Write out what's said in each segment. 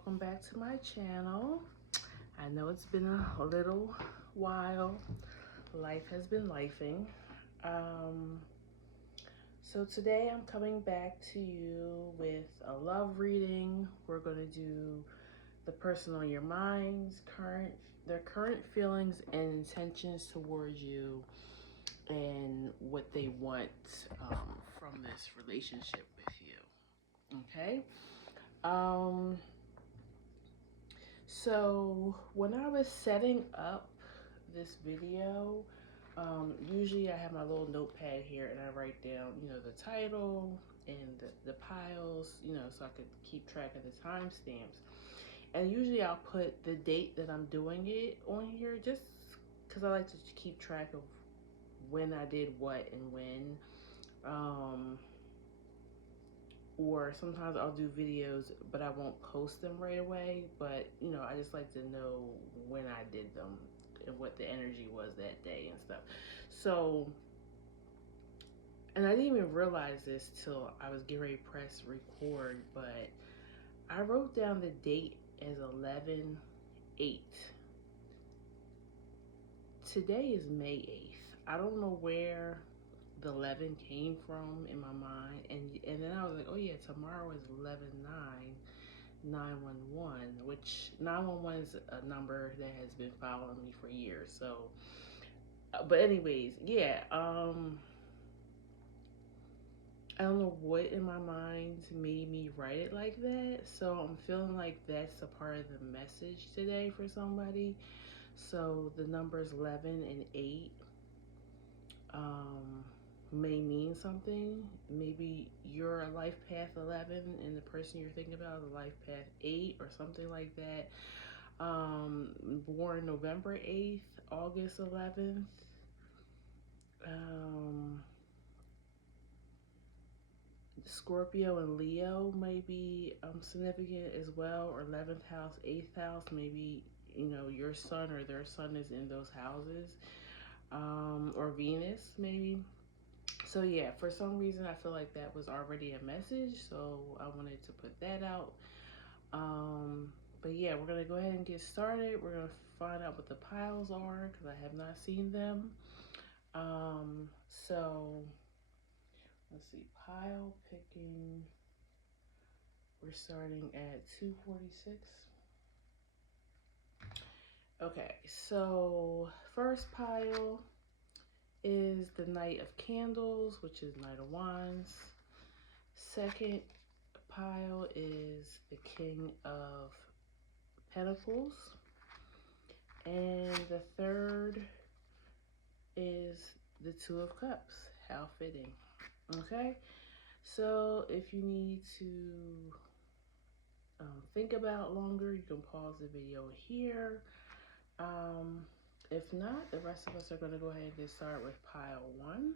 welcome back to my channel. I know it's been a little while. Life has been lifing. So today I'm coming back to you with a love reading. We're going to do the person on your mind's their current feelings and intentions towards you and what they want from this relationship with you. Okay. So when I was setting up this video, usually I have my little notepad here and I write down, the title and the piles, so I could keep track of the timestamps. And usually I'll put the date that I'm doing it on here just because I like to keep track of when I did what and when. Or sometimes I'll do videos, but I won't post them right away. But, I just like to know when I did them and what the energy was that day and stuff. So, and I didn't even realize this till I was getting ready to press record, but I wrote down the date as 11/8. Today is May 8th. I don't know where the 11 came from in my mind, and then I was like, oh yeah, tomorrow is 11/9/911, which 911 is a number that has been following me for years. So but anyways, yeah, I don't know what in my mind made me write it like that, so I'm feeling like that's a part of the message today for somebody. So the numbers 11 and 8 may mean something. Maybe you're a life path 11 and the person you're thinking about is a life path 8 or something like that. Born November 8th, August 11th. Scorpio and Leo may be significant as well, or 11th house, 8th house. Maybe, your sun or their sun is in those houses, or Venus maybe. So yeah, for some reason I feel like that was already a message, so I wanted to put that out. But yeah, we're gonna go ahead and get started. We're gonna find out what the piles are because I have not seen them. So let's see, pile picking. We're starting at 246. Okay, so first pile is the Knight of Candles, which is Knight of Wands. Second pile is the King of Pentacles. And the third is the Two of Cups. How fitting. Okay, so if you need to think about longer, you can pause the video here. If not, the rest of us are going to go ahead and get started with pile 1,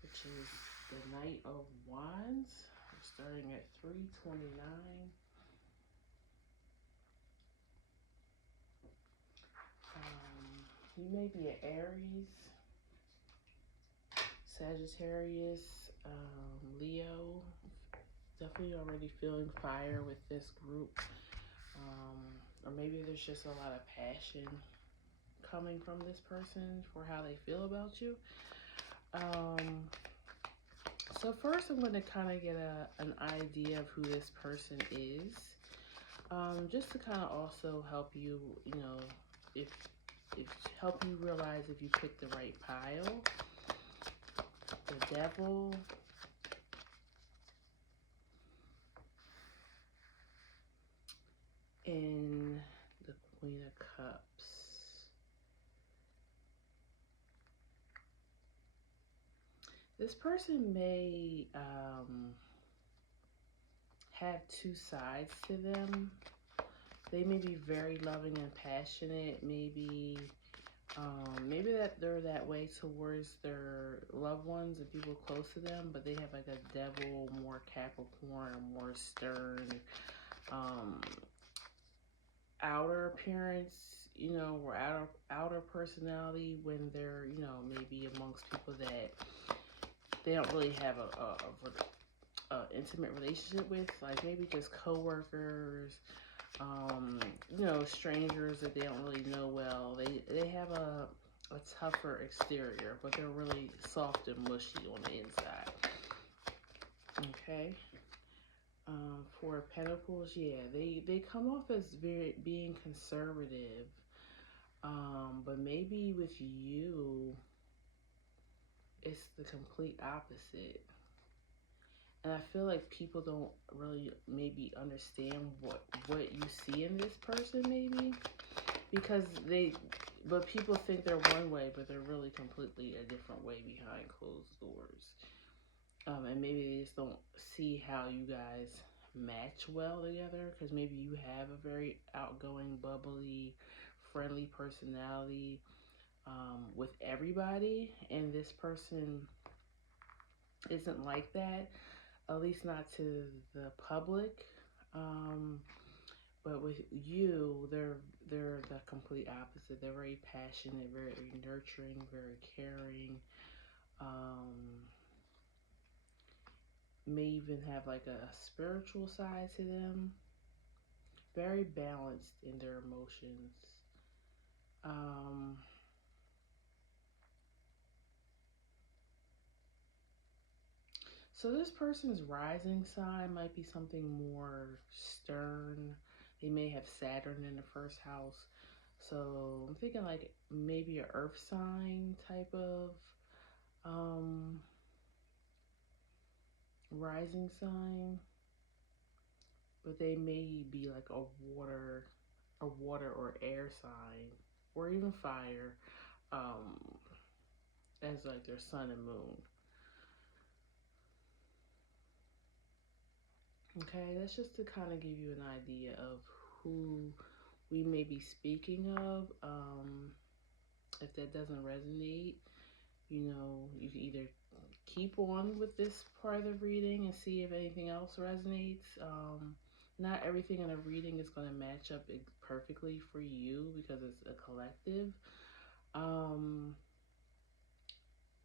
which is the Knight of Wands. We're starting at 329. You may be an Aries, Sagittarius, Leo. Definitely already feeling fire with this group. Or maybe there's just a lot of passion coming from this person for how they feel about you. So first I'm going to kind of get an idea of who this person is. Just to kind of also help you, if help you realize if you picked the right pile. The Devil, and the Queen of Cups. This person may have two sides to them. They may be very loving and passionate. Maybe that they're that way towards their loved ones and people close to them, but they have like a Devil, more Capricorn, more stern, outer appearance, or outer personality when they're, maybe amongst people that they don't really have a intimate relationship with, like maybe just co-workers, you know, strangers that they don't really know well. They have a tougher exterior, but they're really soft and mushy on the inside. Okay. For Pentacles, yeah, they come off as very being conservative. But maybe with you, it's the complete opposite. And I feel like people don't really maybe understand what you see in this person, maybe because but people think they're one way, but they're really completely a different way behind closed doors. And maybe they just don't see how you guys match well together, because maybe you have a very outgoing, bubbly, friendly personality with everybody, and this person isn't like that, at least not to the public. Um, but with you, they're the complete opposite. They're very passionate, very nurturing, very caring. Um, may even have like a spiritual side to them. Very balanced in their emotions. Um, so this person's rising sign might be something more stern. They may have Saturn in the first house. So I'm thinking like maybe a earth sign type of um, rising sign, but they may be like a water or air sign, or even fire, um, as like their sun and moon. Okay, that's just to kind of give you an idea of who we may be speaking of. If that doesn't resonate, you know, you can either keep on with this part of the reading and see if anything else resonates. Not everything in a reading is going to match up perfectly for you because it's a collective. Um,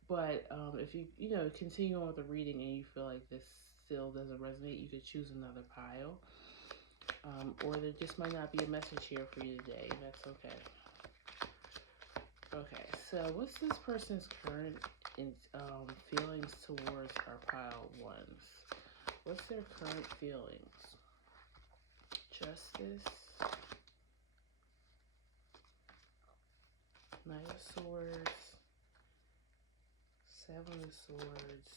but if you know continue on with the reading and you feel like this still doesn't resonate, you could choose another pile. Or there just might not be a message here for you today. That's okay. Okay, so what's this person's current feelings towards our pile ones? What's their current feelings? Justice, Knight of Swords, Seven of Swords.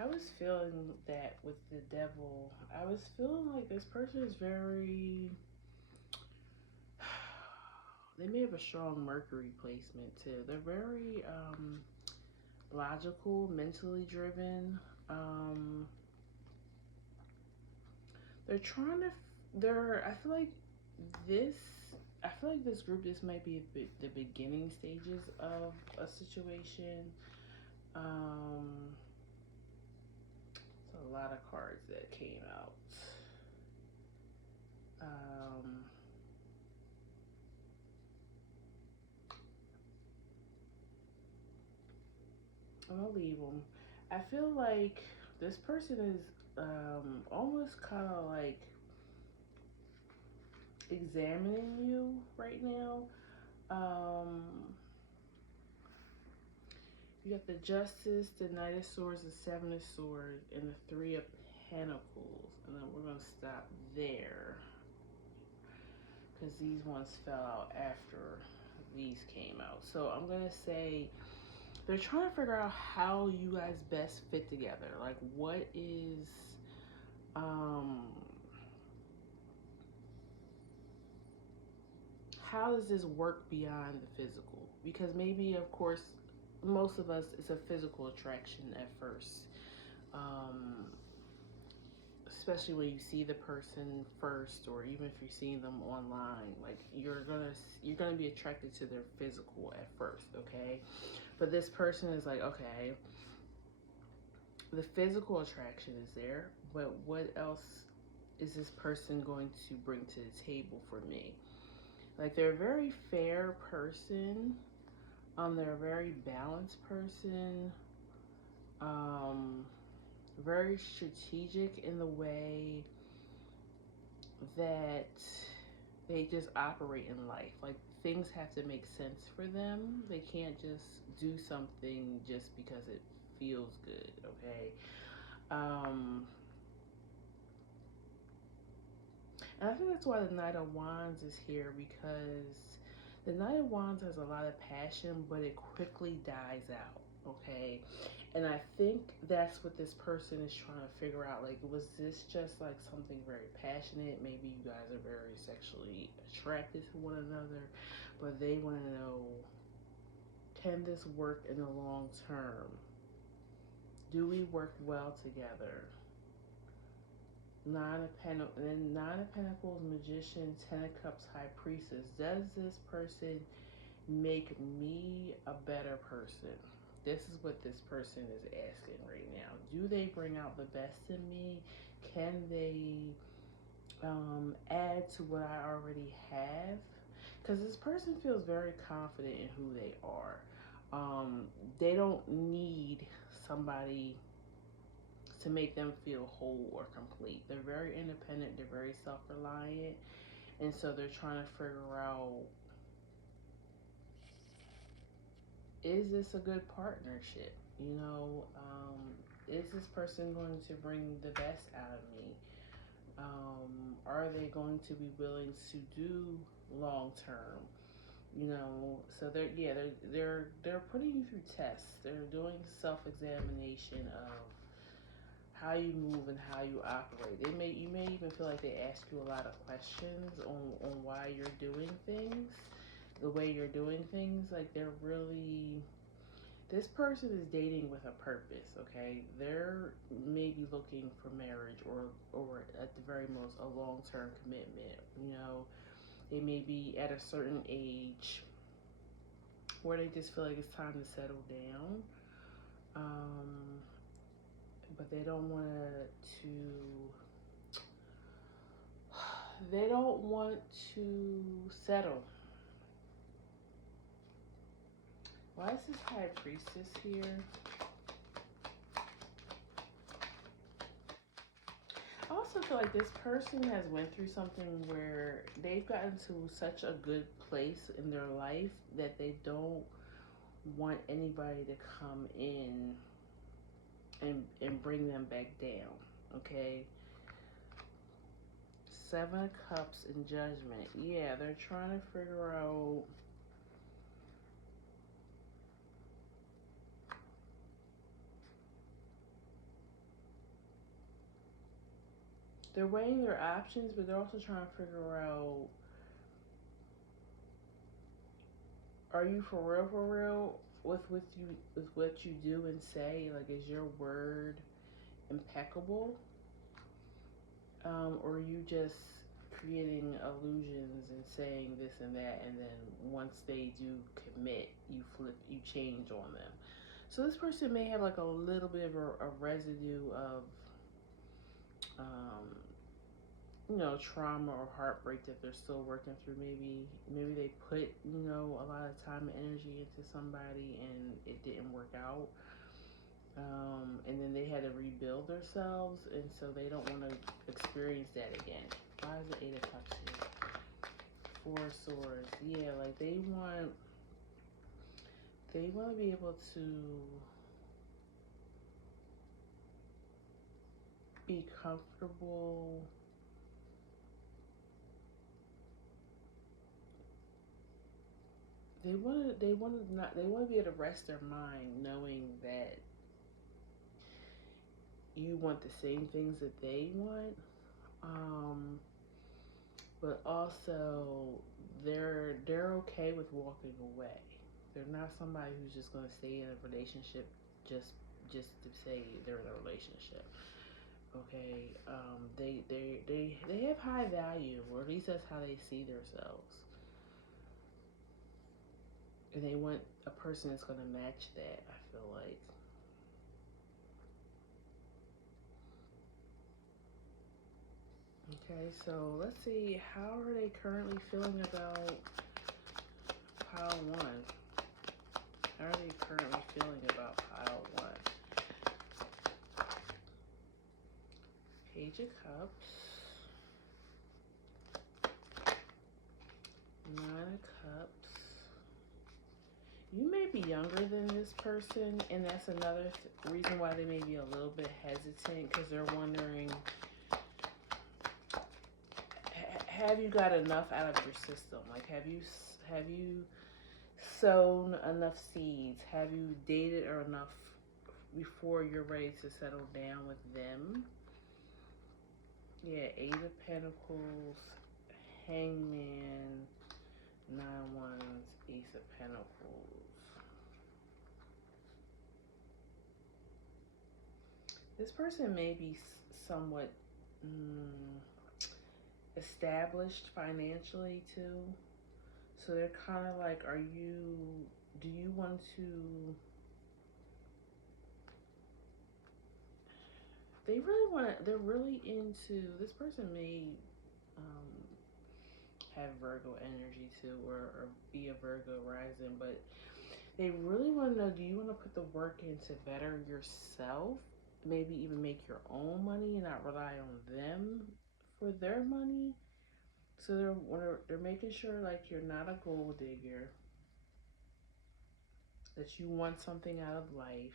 I was feeling that with the Devil. I was feeling like this person is very... They may have a strong Mercury placement too. They're very logical, mentally driven. They're trying to. They're. This. I feel like this group. This might be the beginning stages of a situation. It's a lot of cards that came out. I'm gonna leave them. I feel like this person is almost kind of like examining you right now. Um, you got the Justice, the Knight of Swords, the Seven of Swords, and the Three of Pentacles. And then we're going to stop there because these ones fell out after these came out. So I'm going to say they're trying to figure out how you guys best fit together. Like what is... how does this work beyond the physical? Because maybe, of course, most of us, it's a physical attraction at first. Especially when you see the person first, or even if you're seeing them online, like you're gonna be attracted to their physical at first, okay? But this person is like, okay, the physical attraction is there, but what else is this person going to bring to the table for me? Like they're a very fair person. They're a very balanced person. very strategic in the way that they just operate in life. Like things have to make sense for them. They can't just do something just because it feels good, okay? Um, and I think that's why the Knight of Wands is here, because the Knight of Wands has a lot of passion, but it quickly dies out, okay? And I think that's what this person is trying to figure out. Like, was this just like something very passionate? Maybe you guys are very sexually attracted to one another, but they want to know, can this work in the long term? Do we work well together? Nine of Pentacles, Magician, Ten of Cups, High Priestess. Does this person make me a better person? This is what this person is asking right now. Do they bring out the best in me? Can they add to what I already have? Because this person feels very confident in who they are. They don't need somebody to make them feel whole or complete. They're very independent, they're very self-reliant, and so they're trying to figure out, is this a good partnership? You know, is this person going to bring the best out of me? Are they going to be willing to do long term? You know, so they're putting you through tests. They're doing self-examination of how you move and how you operate. You may even feel like they ask you a lot of questions on why you're doing things, the way you're doing things. Like they're really, this person is dating with a purpose, okay? They're maybe looking for marriage or at the very most a long-term commitment. You know, they may be at a certain age where they just feel like it's time to settle down. But they don't want to settle. Why is this High Priestess here? I also feel like this person has went through something where they've gotten to such a good place in their life that they don't want anybody to come in and bring them back down, okay? Seven of Cups and Judgment. Yeah, they're trying to figure out, they're weighing their options, but they're also trying to figure out, are you for real with what you do and say? Like, is your word impeccable? Or are you just creating illusions and saying this and that, and then once they do commit, you change on them? So this person may have like a little bit of a residue of you know, trauma or heartbreak that they're still working through. Maybe they put, you know, a lot of time and energy into somebody and it didn't work out. And then they had to rebuild themselves, and so they don't want to experience that again. Why is the Eight of Cups here? Four of Swords. Yeah, like they want to be able to be comfortable. They want to be able to rest their mind knowing that you want the same things that they want, but also they're okay with walking away. They're not somebody who's just going to stay in a relationship just to say they're in a relationship. Okay, they have high value, or at least that's how they see themselves, and they want a person that's going to match that. I feel like. Okay, so let's see, how are they currently feeling about pile one? How are they currently feeling about pile one? Page of Cups, Nine of Cups. You may be younger than this person, and that's another reason why they may be a little bit hesitant, because they're wondering, have you got enough out of your system? Like, have you sown enough seeds? Have you dated or enough before you're ready to settle down with them? Yeah, Eight of Pentacles, Hangman, Nine Wands, Ace of Pentacles. This person may be somewhat established financially too. So they're kind of like, do you want to, they're really into, this person may have Virgo energy too, or be a Virgo rising, but they really want to know, do you want to put the work in to better yourself? Maybe even make your own money and not rely on them for their money? So they're making sure, like, you're not a gold digger, that you want something out of life.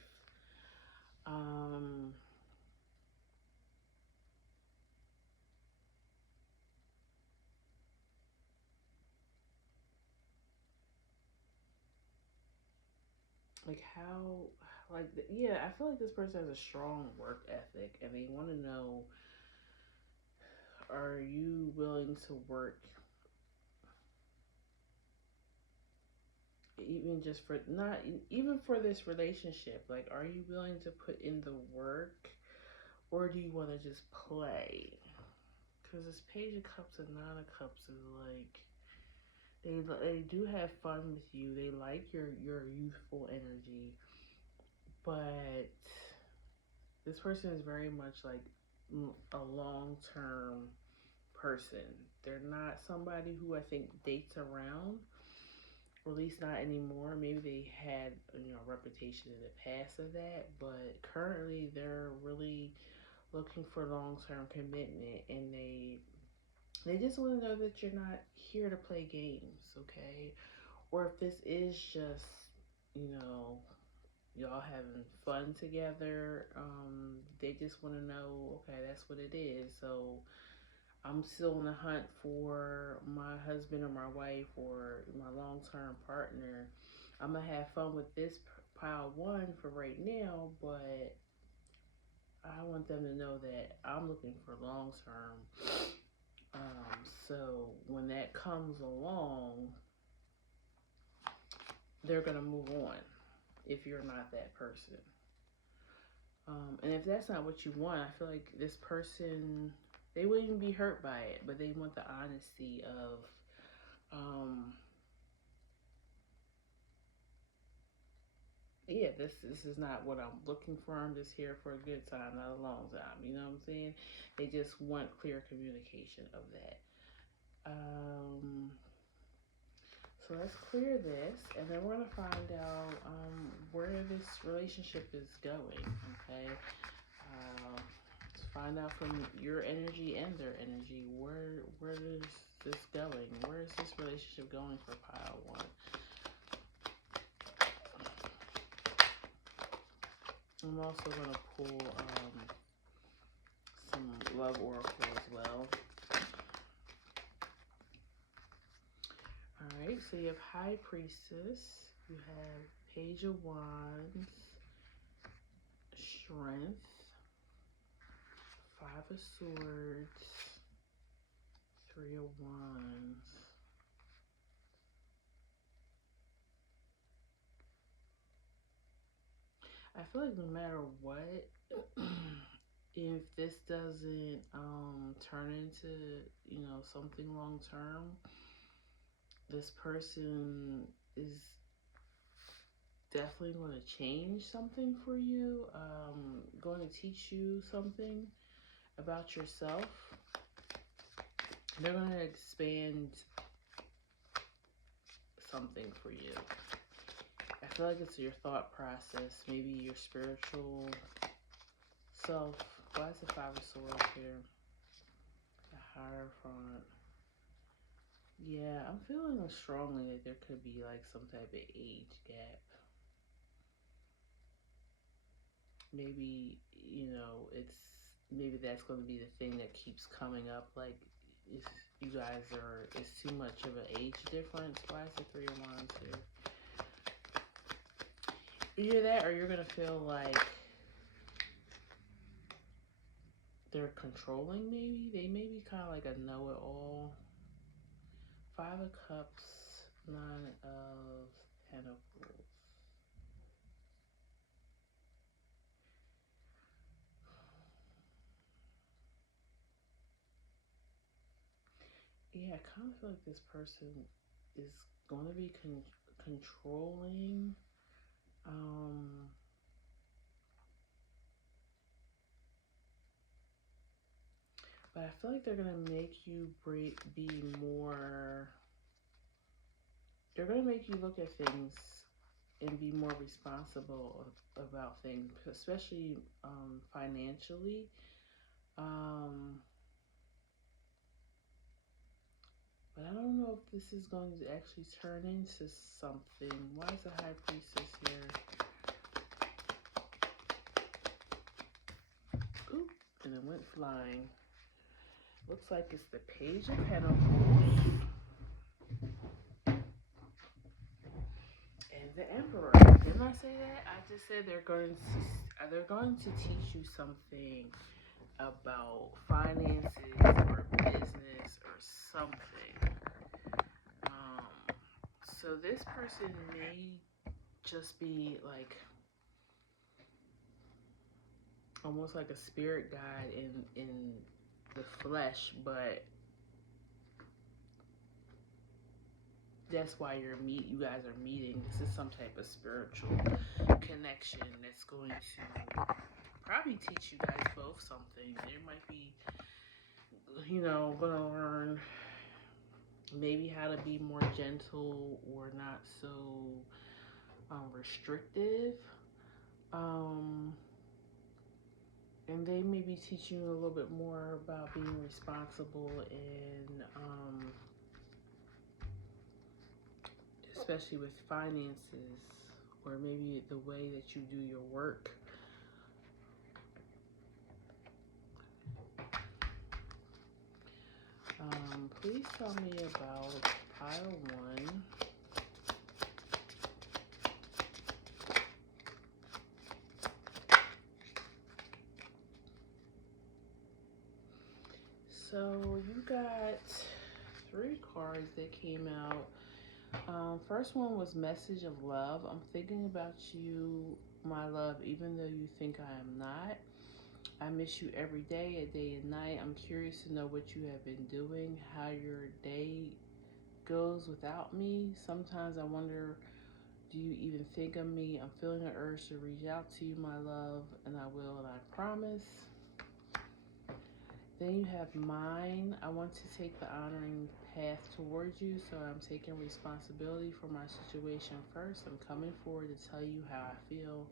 Like how, like, yeah, I feel like this person has a strong work ethic, and they want to know, are you willing to work, even just for, not even for this relationship? Like, are you willing to put in the work, or do you want to just play? Because this Page of Cups and Nine of Cups is like, they do have fun with you. They like your youthful energy, but this person is very much like a long-term person. They're not somebody who I think dates around, or at least not anymore. Maybe they had, a reputation in the past of that, but currently they're really looking for long-term commitment, and they just want to know that you're not here to play games, okay? Or if this is just, y'all having fun together, they just want to know, okay, that's what it is. So I'm still on the hunt for my husband or my wife or my long-term partner. I'm going to have fun with this pile one for right now, but I want them to know that I'm looking for long-term. So when that comes along, they're going to move on if you're not that person. And if that's not what you want, I feel like this person, they wouldn't even be hurt by it, but they want the honesty of, yeah, this is not what I'm looking for. I'm just here for a good time, not a long time. You know what I'm saying? They just want clear communication of that. So let's clear this, and then we're going to find out where this relationship is going, okay? Let's find out from your energy and their energy, where is this going? Where is this relationship going for pile one? I'm also going to pull some love oracle as well. Alright, so you have High Priestess, you have Page of Wands, Strength, Five of Swords, Three of Wands. I feel like no matter what, if this doesn't turn into, something long term, this person is definitely going to change something for you, going to teach you something about yourself. They're going to expand something for you. I feel like it's your thought process, maybe your spiritual self, Why is the Five of Swords here? The Hierophant. Yeah, I'm feeling strongly that there could be like some type of age gap. Maybe, it's maybe that's going to be the thing that keeps coming up. Like, if you guys are, it's too much of an age difference. Why is the Three of Wands here? Either that or you're going to feel like they're controlling, maybe. They may be kind of like a know it all. Five of Cups, Nine of Pentacles. Yeah, I kind of feel like this person is going to be controlling. But I feel like they're going to make you be more. They're going to make you look at things and be more responsible about things, especially financially. But I don't know if this is going to actually turn into something. Why is the High Priestess here? Oop, and it went flying. Looks like it's the Page of Pentacles and the Emperor. Didn't I say that? I just said they're going to teach you something about finances or business or something. So this person may just be like almost like a spirit guide in the flesh, but that's why you guys are meeting. This is some type of spiritual connection that's going to probably teach you guys both something. There might be, gonna learn maybe how to be more gentle or not so restrictive. And they may be teaching you a little bit more about being responsible and especially with finances, or maybe the way that you do your work. Please tell me about pile 1. So you got 3 cards that came out. First one was Message of Love. I'm thinking about you, my love, even though you think I am not. I miss you every day, a day and night. I'm curious to know what you have been doing, how your day goes without me. Sometimes I wonder, do you even think of me? I'm feeling an urge to reach out to you, my love, and I will, and I promise. Then you have Mine. I want to take the honoring path towards you, so I'm taking responsibility for my situation first. I'm coming forward to tell you how I feel.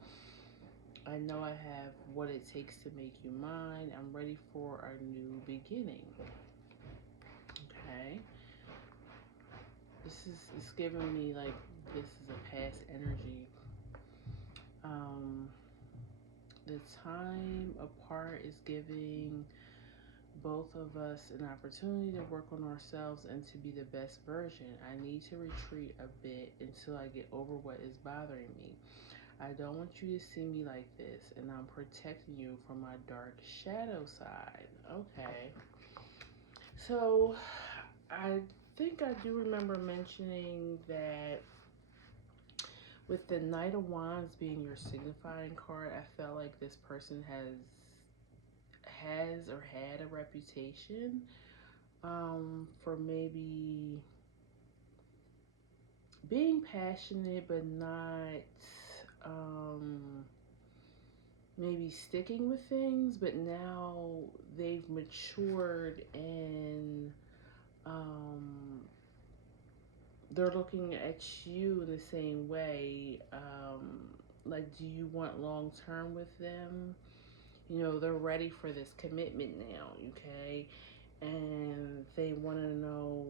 I know I have what it takes to make you mine. I'm ready for a new beginning. Okay. It's giving me like this is a past energy. The time apart is giving both of us an opportunity to work on ourselves and to be the best version. I need to retreat a bit until I get over what is bothering me. I don't want you to see me like this, and I'm protecting you from my dark shadow side. Okay. So, I think I do remember mentioning that with the Knight of Wands being your signifying card, I felt like this person has or had a reputation for maybe being passionate but not maybe sticking with things, but now they've matured and they're looking at you in the same way. Like, do you want long term with them? You know, they're ready for this commitment now, okay? And they want to know,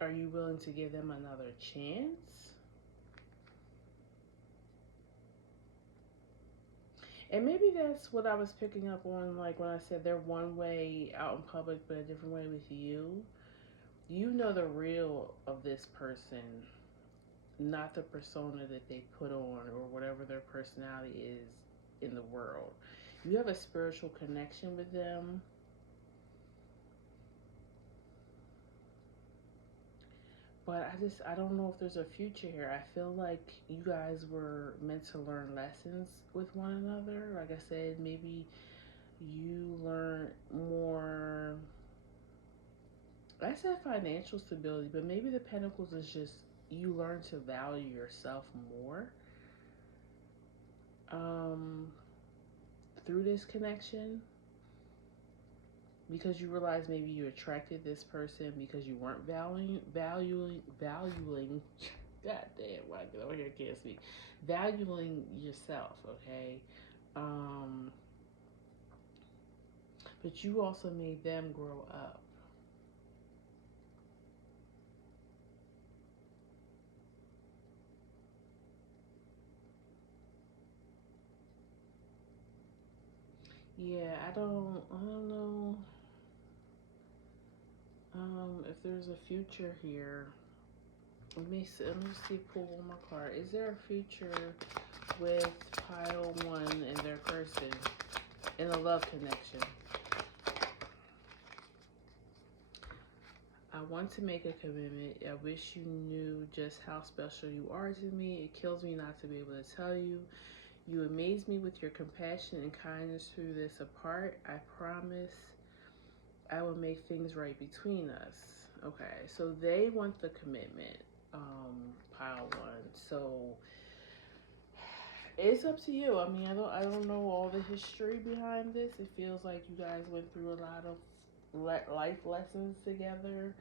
are you willing to give them another chance? And maybe that's what I was picking up on, like when I said they're one way out in public, but a different way with you. You know the real of this person, not the persona that they put on or whatever their personality is in the world. You have a spiritual connection with them. But I don't know if there's a future here. I feel like you guys were meant to learn lessons with one another. Like I said, maybe you learn more. I said financial stability, but maybe the pentacles is just you learn to value yourself more um, through this connection, because you realize maybe you attracted this person because you weren't valuing God damn, why get over here, can't speak. Valuing yourself, okay? Um, but you also made them grow up. Yeah, I don't know if there's a future here. Let me see, pull one more card. Is there a future with pile one and their person in a love connection? I want to make a commitment. I wish you knew just how special you are to me. It kills me not to be able to tell you. You amaze me with your compassion and kindness through this apart. I promise I will make things right between us. Okay, so they want the commitment, pile one. So it's up to you. I mean, I don't know all the history behind this. It feels like you guys went through a lot of life lessons together.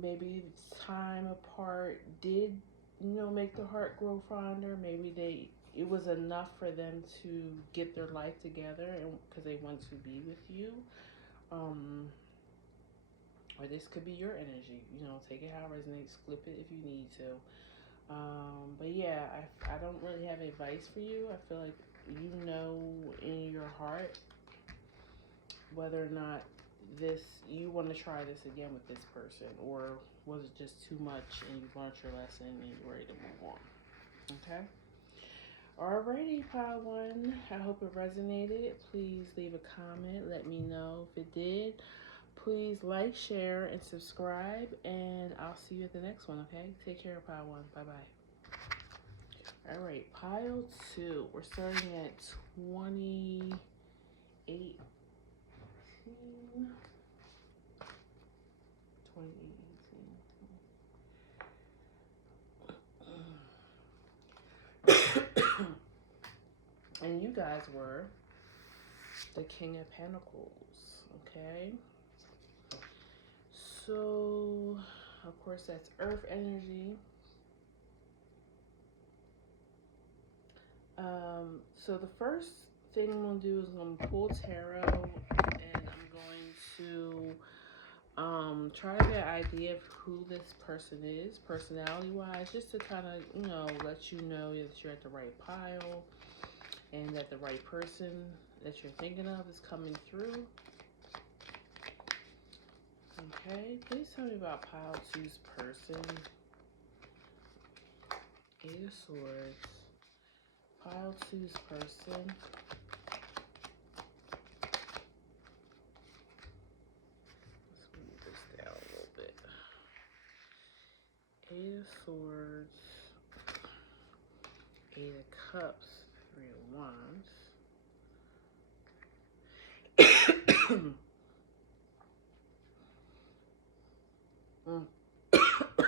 Maybe time apart did, make the heart grow fonder. Maybe it was enough for them to get their life together, and because they want to be with you. Um, or this could be your energy. Take it how it resonates. Flip it if you need to. But yeah, I don't really have advice for you. I feel like in your heart whether or not you want to try this again with this person, or was it just too much and you've learned your lesson and you're ready to move on. Okay. Alrighty, pile one. I hope it resonated. Please leave a comment. Let me know if it did. Please like, share, and subscribe. And I'll see you at the next one, okay? Take care, pile one. Bye-bye. All right, pile two. We're starting at 2018. 2018. And you guys were the King of Pentacles, okay? So, of course, that's Earth energy. So the first thing I'm going to do is I'm going to pull tarot, and I'm going to try to get an idea of who this person is, personality-wise, just to kind of, let you know that you're at the right pile and that the right person that you're thinking of is coming through. Okay, please tell me about pile two's person. Eight of Swords. Pile two's person. Let's move this down a little bit. Eight of Swords. Eight of Cups. Three of Wands.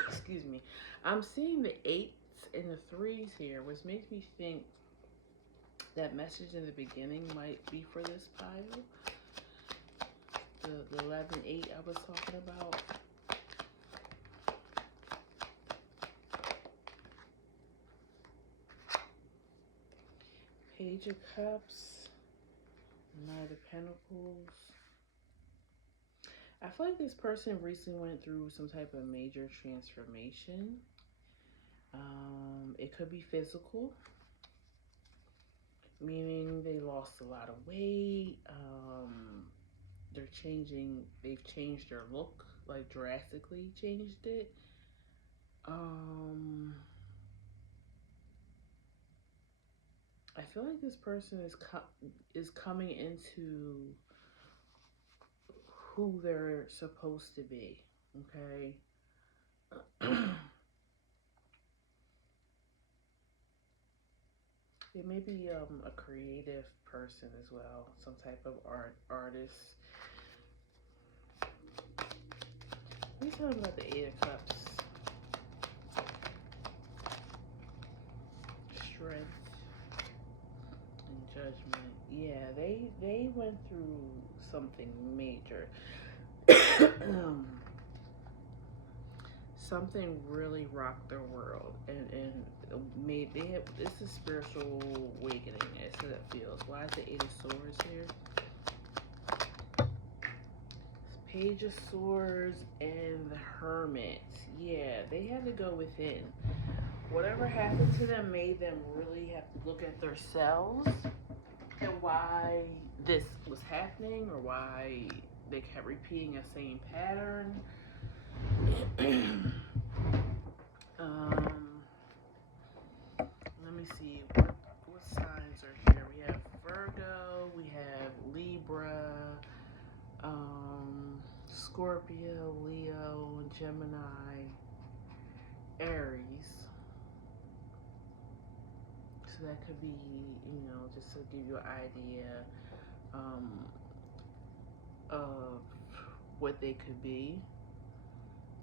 Excuse me. I'm seeing the eights and the threes here, which makes me think that message in the beginning might be for this pile. The 11-8 I was talking about. Page of Cups, Knight of Pentacles. I feel like this person recently went through some type of major transformation. It could be physical, meaning they lost a lot of weight. They've changed their look, like drastically changed it. I feel like this person is coming into who they're supposed to be, okay? It may be a creative person as well, some type of artist. We're talking about the Eight of Cups. Strength and judgment. Yeah, they went through something major. Something really rocked their world and made this is spiritual awakening as it feels. Why is the Eight of Swords here? Page of Swords and the Hermit. Yeah, they had to go within. Whatever happened to them made them really have to look at themselves and why this was happening or why they kept repeating a same pattern. Let me see what signs are here. We have Virgo, we have Libra, Scorpio, Leo, Gemini, Aries. So that could be, just to give you an idea of what they could be.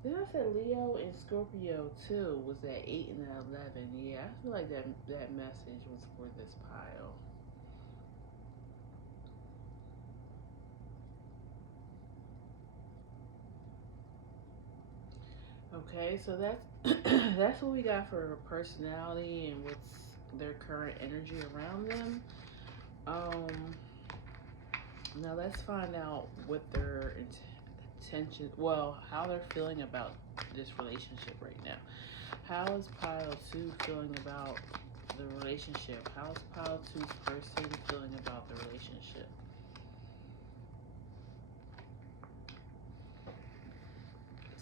Then I said Leo and Scorpio too was at 8 and 11. Yeah, I feel like that message was for this pile. Okay, so that's that's what we got for personality and what's their current energy around them. Now let's find out what their intention, well, how they're feeling about this relationship right now. How is pile 2 feeling about the relationship? How is pile 2's person feeling about the relationship?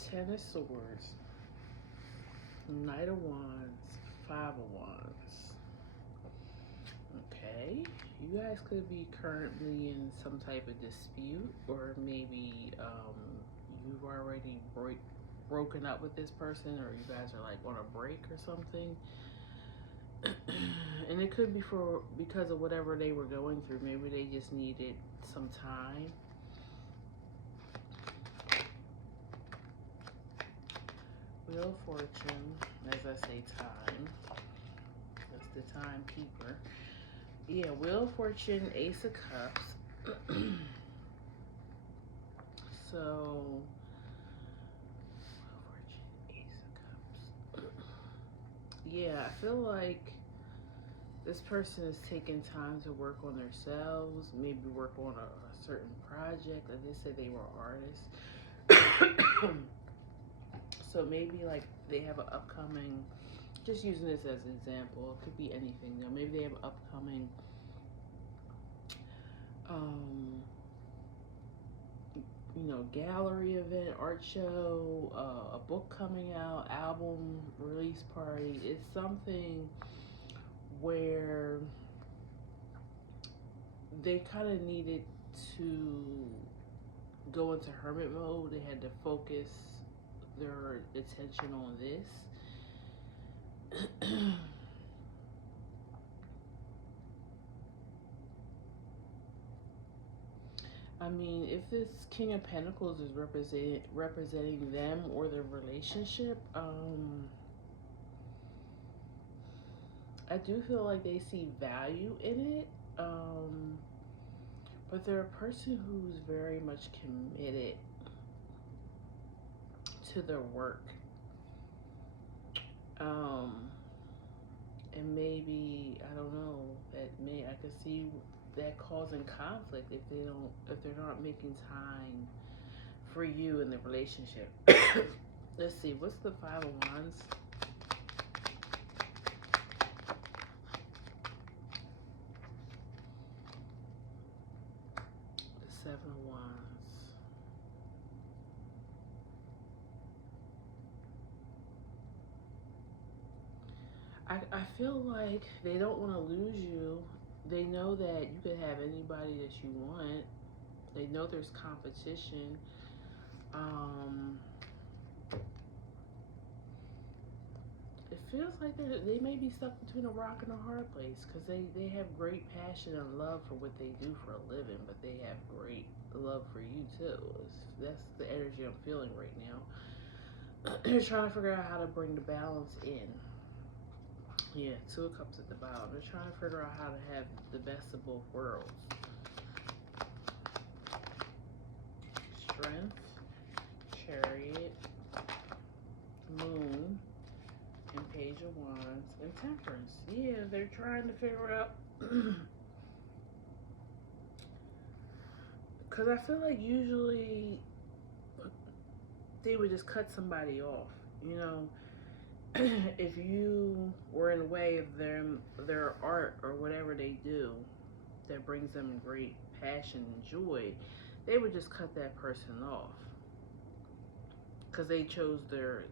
Ten of Swords, Knight of Wands, Five of Wands. Okay, you guys could be currently in some type of dispute, or maybe you've already broken up with this person, or you guys are like on a break or something. And it could be because of whatever they were going through. Maybe they just needed some time. Wheel of Fortune, as I say, time. That's the timekeeper. Yeah, Wheel of Fortune, Ace of Cups. So, Wheel of Fortune, Ace of Cups. Yeah, I feel like this person is taking time to work on themselves, maybe work on a certain project. Like they said, they were artists. So maybe like they have an upcoming, just using this as an example, it could be anything. Maybe they have an upcoming gallery event, art show, a book coming out, album release party. It's something where they kind of needed to go into hermit mode. They had to focus their attention on this. I mean, if this King of Pentacles is representing them or their relationship, I do feel like they see value in it, but they're a person who's very much committed to their work, And maybe, I don't know, that may I could see that causing conflict if they're not making time for you in the relationship. Let's see, what's the Five of Wands? The Seven of Wands. I feel like they don't want to lose you. They know that you could have anybody that you want. They know there's competition. Um, it feels like they may be stuck between a rock and a hard place because they have great passion and love for what they do for a living, but they have great love for you too. That's the energy I'm feeling right now. They're trying to figure out how to bring the balance in. Yeah, Two of Cups at the bottom. They're trying to figure out how to have the best of both worlds. Strength, Chariot, Moon, and Page of Wands, and Temperance. Yeah, they're trying to figure out. Because I feel like usually they would just cut somebody off, you know. If you were in the way of their art or whatever they do that brings them great passion and joy, they would just cut that person off because they chose their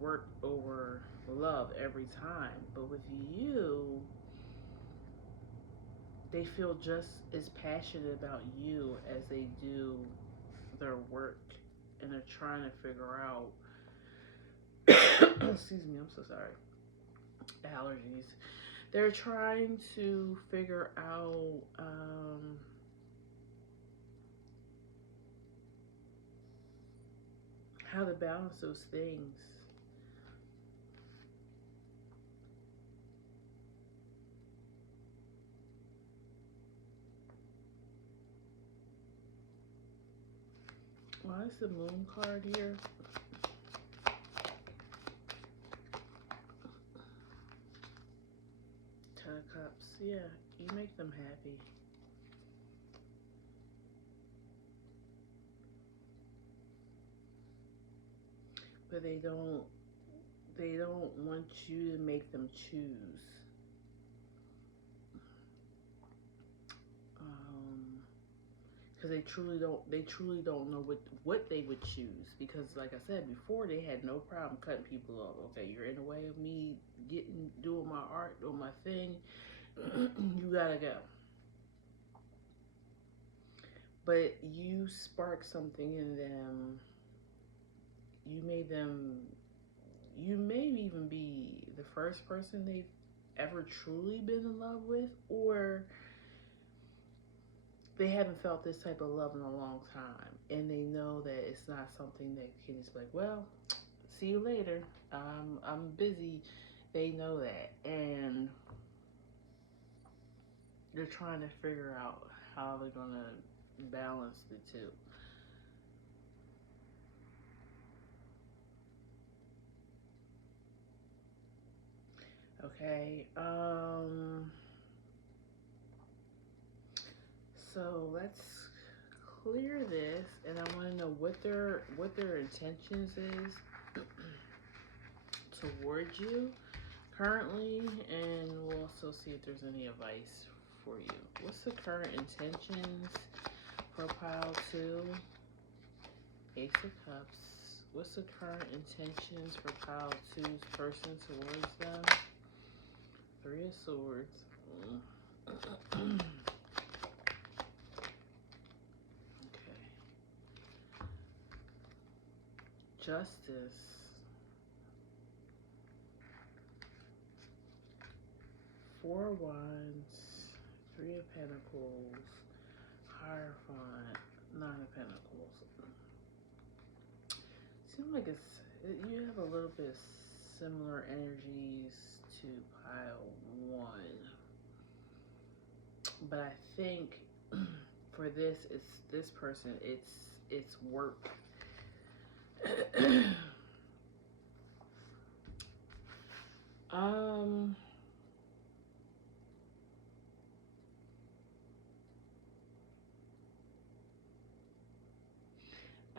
work over love every time. But with you, they feel just as passionate about you as they do their work, and they're trying to figure out excuse me, I'm so sorry, allergies. They're trying to figure out how to balance those things. Why is the Moon card here? Ten of Cups. Yeah, you make them happy. But they don't want you to make them choose. Because they truly don't know what they would choose, because like I said before, they had no problem cutting people off. Okay, you're in the way of me doing my art, doing my thing. You gotta go. But you sparked something in them. You may even be the first person they've ever truly been in love with, or they haven't felt this type of love in a long time, and they know that it's not something that can just be like, well, see you later. I'm busy. They know that, and they're trying to figure out how they're gonna balance the two. Okay. So let's clear this, and I want to know what their intentions is towards you currently, and we'll also see if there's any advice for you. What's the current intentions for pile 2? Ace of Cups. What's the current intentions for pile 2's person towards them? Three of Swords. Okay. Justice. Four of Wands. Three of Pentacles. Hierophant. Nine of Pentacles. Seems like you have a little bit similar energies to pile 1, but I think for this person, it's work.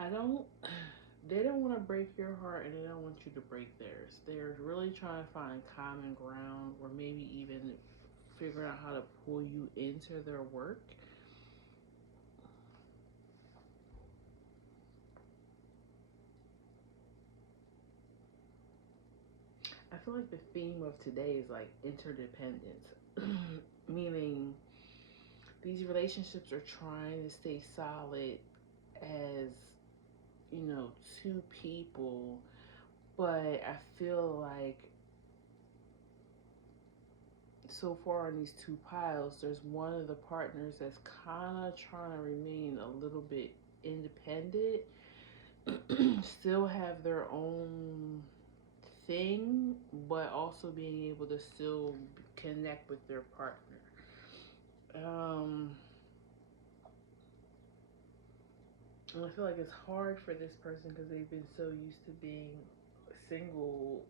I don't. They don't want to break your heart, and they don't want you to break theirs. They're really trying to find common ground, or maybe even figuring out how to pull you into their work. I feel like the theme of today is like interdependence, meaning these relationships are trying to stay solid as, you know, two people, but I feel like so far on these two piles, there's one of the partners that's kind of trying to remain a little bit independent, still have their own thing, but also being able to still connect with their partner. Um, and I feel like it's hard for this person because they've been so used to being single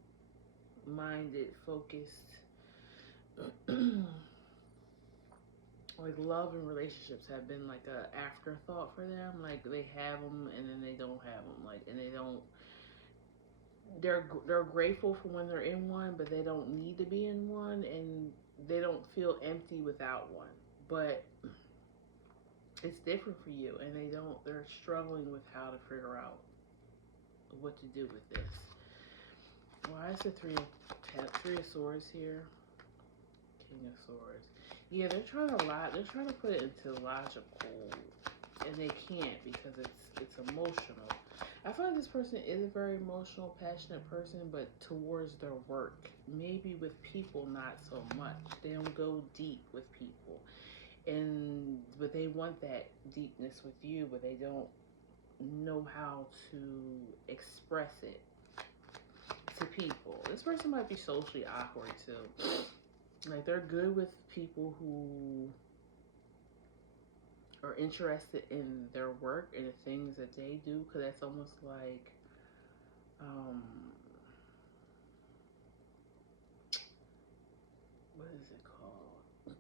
minded, focused. Like love and relationships have been like a afterthought for them. Like they have them and then they don't have them. Like and they don't. They're grateful for when they're in one, but they don't need to be in one, and they don't feel empty without one. But it's different for you, and they don't. They're struggling with how to figure out what to do with this. Why is the three of swords here? King of Swords. Yeah, they're trying to lie. They're trying to put it into logical, and they can't because it's emotional. I feel like this person is a very emotional, passionate person, but towards their work, maybe with people, not so much. They don't go deep with people, and but they want that deepness with you, but they don't know how to express it to people. This person might be socially awkward too. Like they're good with people who are interested in their work and the things that they do, because that's almost like um, what is it called?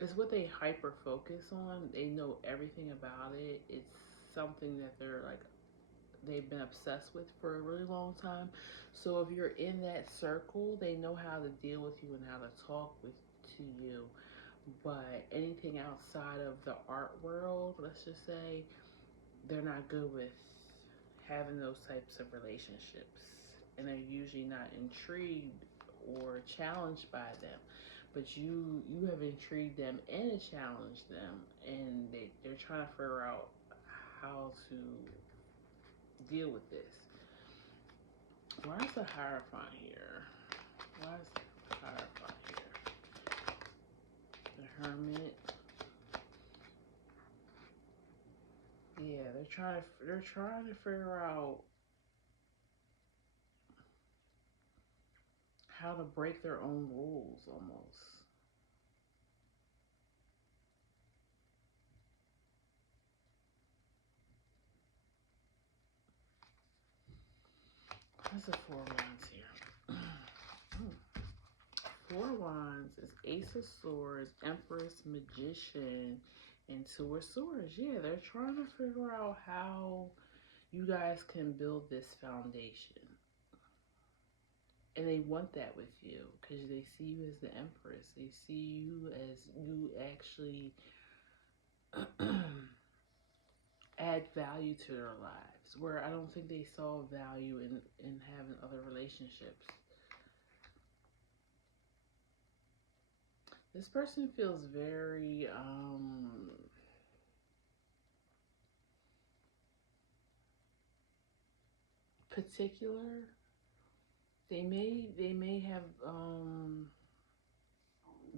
It's what they hyper focus on. They know everything about it. It's something that they're like they've been obsessed with for a really long time. So if you're in that circle, they know how to deal with you and how to talk with to you. But anything outside of the art world, let's just say, they're not good with having those types of relationships, and they're usually not intrigued or challenged by them. But you have intrigued them and challenged them, and they're trying to figure out how to deal with this. Why is the Hierophant here? Why is the Hierophant here? The Hermit. Yeah, they're trying to figure out how to break their own rules almost. What's the Four Wands here? Four Wands is Ace of Swords, Empress, Magician, and Two of Swords. Yeah, they're trying to figure out how you guys can build this foundation. And they want that with you because they see you as the Empress. They see you as you actually add value to their lives. Where I don't think they saw value in having other relationships. This person feels very particular. They may have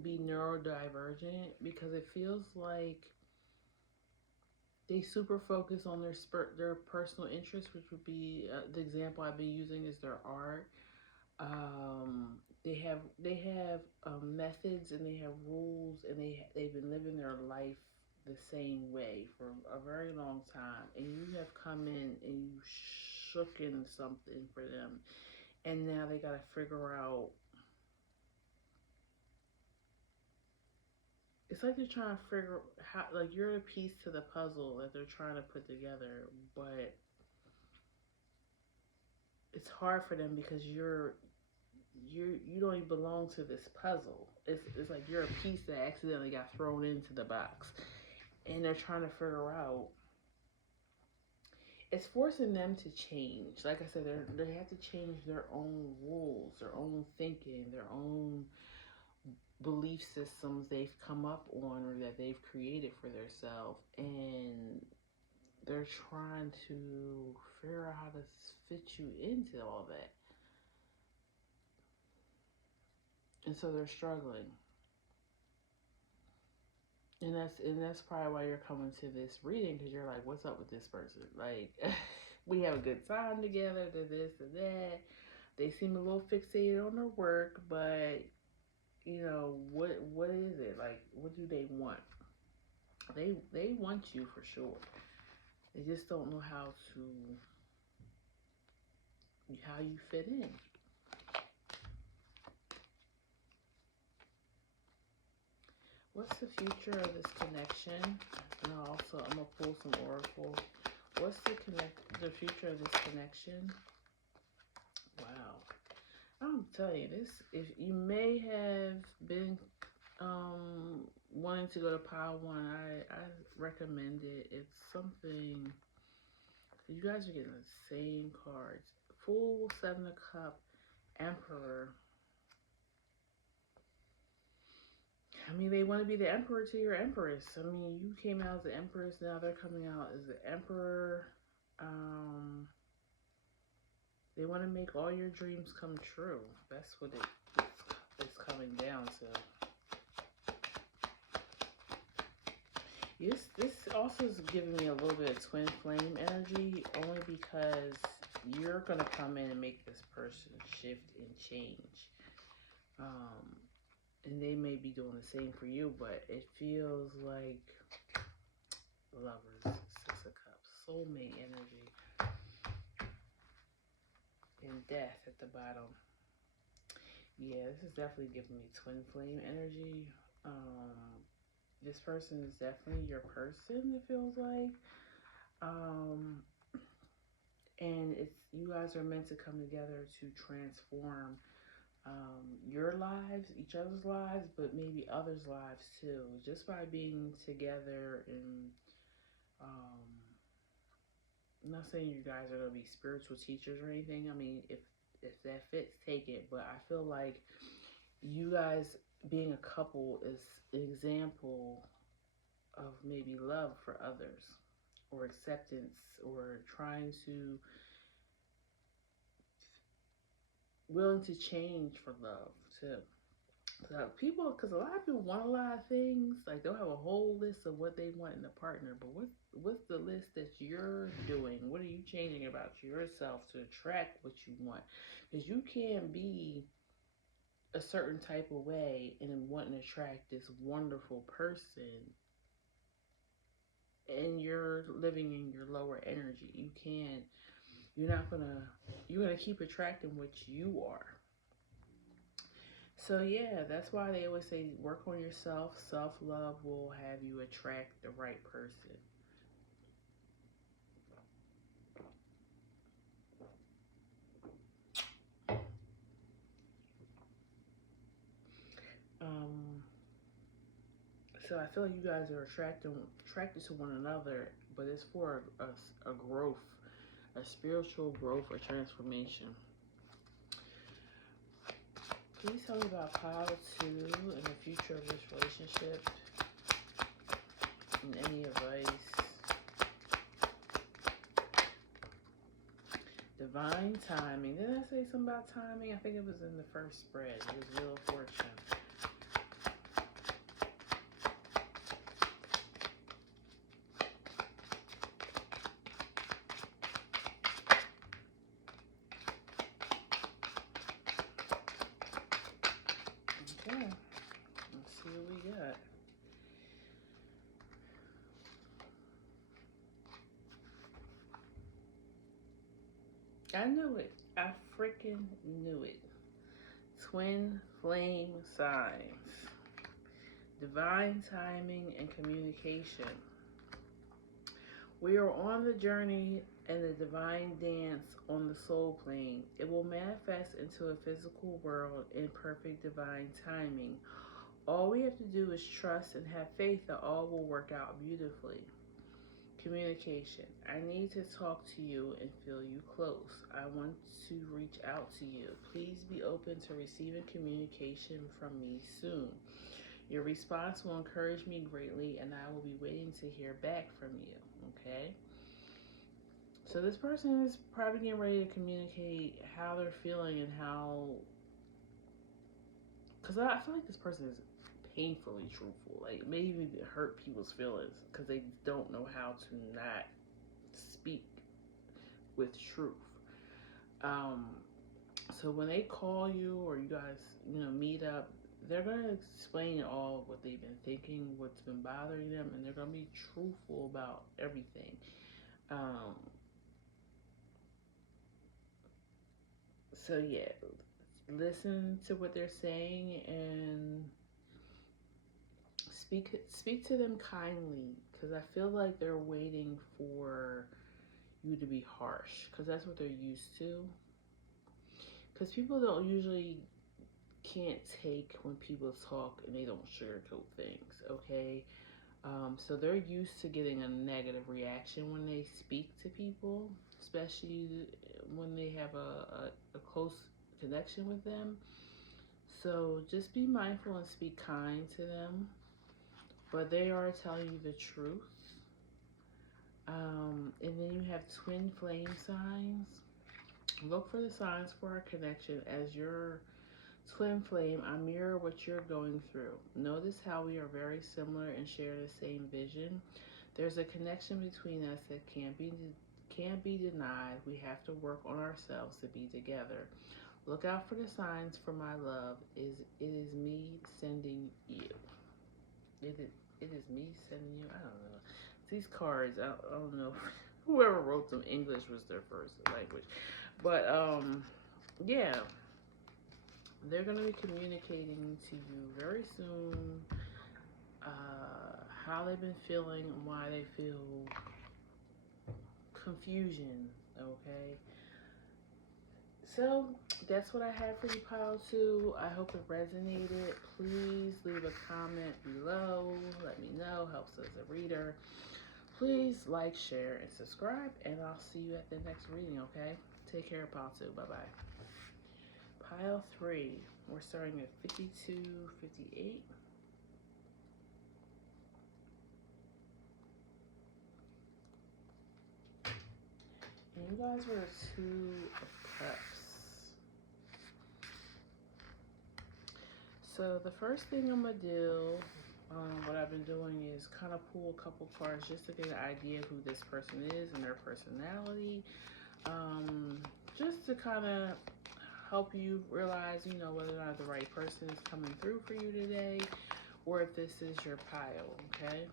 be neurodivergent because it feels like they super focus on their personal interests, which would be the example I've been using is their art. They have methods and they have rules, and they've been living their life the same way for a very long time, and you have come in and you shook in something for them, and now they got to figure out. it's like they're trying to figure how, like you're a piece to the puzzle that they're trying to put together, but it's hard for them because you don't even belong to this puzzle. It's like you're a piece that accidentally got thrown into the box, and they're trying to figure out. It's forcing them to change. Like I said, they have to change their own rules, their own thinking, their own belief systems they've come up on or that they've created for themselves, and they're trying to figure out how to fit you into all that, and so they're struggling. And that's probably why you're coming to this reading, because you're like, what's up with this person? Like, we have a good time together, to this and that. They seem a little fixated on their work, but what is it? Like, what do they want? They want you for sure. They just don't know how you fit in. What's the future of this connection? And also, I'm gonna pull some oracle. What's the future of this connection? Wow. I'm telling you this. If you may have been wanting to go to Pile One, I recommend it. It's something. You guys are getting the same cards. Fool, Seven of Cup, Emperor. I mean, they want to be the emperor to your empress. I mean, you came out as the empress, now they're coming out as the emperor. They want to make all your dreams come true. That's what it's coming down to. This also is giving me a little bit of twin flame energy, only because you're going to come in and make this person shift and change. And they may be doing the same for you, but it feels like Lovers, Six of Cups, soulmate energy, and Death at the bottom. Yeah, this is definitely giving me twin flame energy. This person is definitely your person, it feels like. And you guys are meant to come together to transform your lives, each other's lives, but maybe others' lives too, just by being together. And I'm not saying you guys are going to be spiritual teachers or anything. I mean, if that fits, take it. But I feel like you guys being a couple is an example of maybe love for others, or acceptance, or trying to willing to change for love too. Because a lot of people want a lot of things. Like, they'll have a whole list of what they want in a partner, but what's the list that you're doing? What are you changing about yourself to attract what you want? Because you can be a certain type of way and then want to attract this wonderful person, and you're living in your lower energy. You're gonna keep attracting what you are. So yeah, that's why they always say work on yourself. Self-love will have you attract the right person. Um, so I feel like you guys are attracted to one another, but it's for a growth, a spiritual growth or transformation. Please tell me about Pile 2 and the future of this relationship, and any advice. Divine timing. Didn't I say something about timing? I think it was in the first spread. It was Wheel of Fortune. Okay. Let's see what we got. I knew it. I freaking knew it. Twin flame signs. Divine timing and communication. We are on the journey and the divine dance on the soul plane. It will manifest into a physical world in perfect divine timing. All we have to do is trust and have faith that all will work out beautifully. Communication. I need to talk to you and feel you close. I want to reach out to you. Please be open to receiving communication from me soon. Your response will encourage me greatly, and I will be waiting to hear back from you. Okay? So this person is probably getting ready to communicate how they're feeling and how, because I feel like this person is painfully truthful. Like maybe even hurt people's feelings because they don't know how to not speak with truth. Um, so when they call you or you guys, meet up, they're gonna explain all of what they've been thinking, what's been bothering them, and they're gonna be truthful about everything. Um, so yeah, listen to what they're saying and speak to them kindly, because I feel like they're waiting for you to be harsh, because that's what they're used to. Because people don't usually can't take when people talk and they don't sugarcoat things, okay? So they're used to getting a negative reaction when they speak to people, especially when they have a close connection with them. So just be mindful and speak kind to them, but they are telling you the truth. And then you have twin flame signs. Look for the signs for our connection as your twin flame. I mirror what you're going through. Notice how we are very similar and share the same vision. There's a connection between us that can't be denied. We have to work on ourselves to be together. Look out for the signs for my love. It is me sending you. It is me sending you. I don't know. These cards, I don't know. Whoever wrote them, English was their first language. But yeah, they're going to be communicating to you very soon how they've been feeling and why they feel confusion, okay? So that's what I have for you, pile 2. I hope it resonated. Please leave a comment below. Let me know. Helps as a reader. Please like, share, and subscribe. And I'll see you at the next reading, okay? Take care, pile 2. Bye-bye. Pile 3. We're starting at 52, 58. And you guys were 2 of Cups. So the first thing I'm going to do, what I've been doing is kind of pull a couple cards just to get an idea of who this person is and their personality. Just to kind of help you realize, whether or not the right person is coming through for you today, or if this is your pile, okay?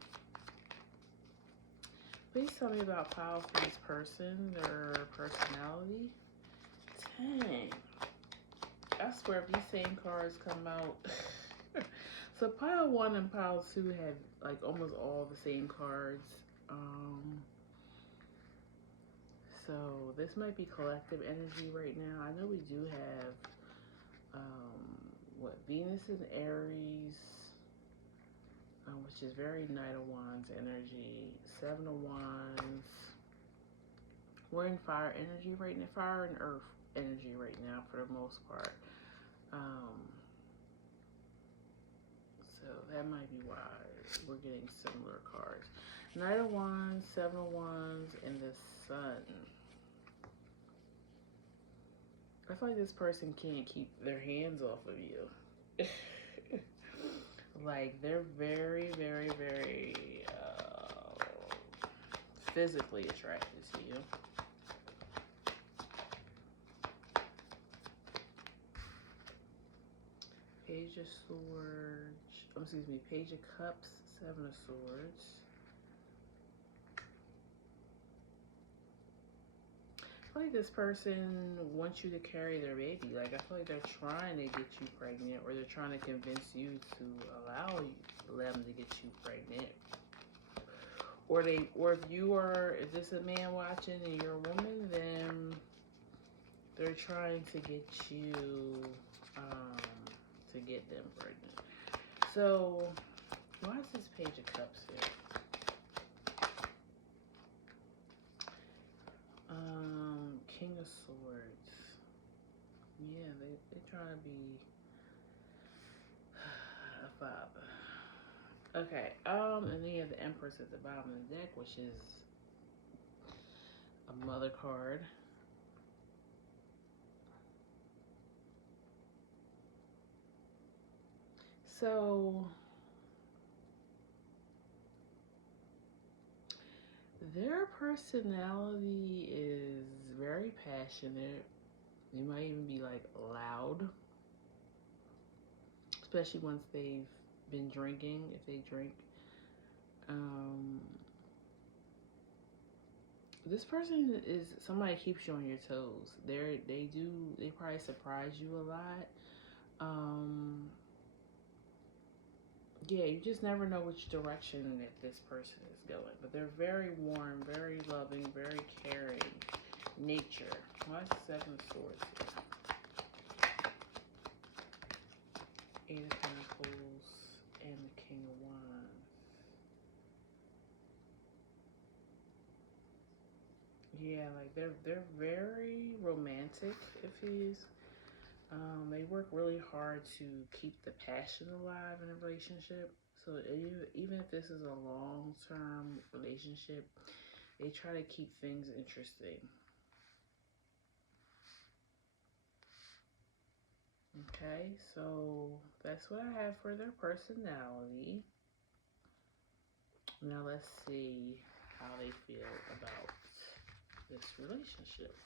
Please tell me about pile 3's person, their personality. Dang. I swear if these same cards come out. So pile 1 and pile 2 have like almost all the same cards. So this might be collective energy right now. I know we do have Venus and Aries, which is very Knight of Wands energy, 7 of Wands. We're in fire energy right now, fire and earth energy right now for the most part. So that might be why we're getting similar cards. Knight of Wands, 7 of Wands, and the Sun. I feel like this person can't keep their hands off of you. Like, they're very, very, very physically attracted to you. Page of Swords, Page of Cups, 7 of Swords. feel like this person wants you to carry their baby. Like, I feel like they're trying to get you pregnant, or they're trying to convince you to allow them to get you pregnant. Or if you are, if this a man watching and you're a woman, then they're trying to get you to get them pregnant. So, why is this Page of Cups here? King of Swords. Yeah, they trying to be a father. Okay, and then you have the Empress at the bottom of the deck, which is a mother card. So their personality is very passionate. They might even be like loud, especially once they've been drinking, if they drink. This person is somebody keeps you on your toes. They probably surprise you a lot. Yeah, you just never know which direction that this person is going. But they're very warm, very loving, very caring. Nature. What's the Seven of Swords here? Eight of Pentacles and the King of Wands. Yeah, like they're very romantic, it feels. They work really hard to keep the passion alive in a relationship. So even if this is a long-term relationship, they try to keep things interesting. Okay, so that's what I have for their personality. Now let's see how they feel about this relationship.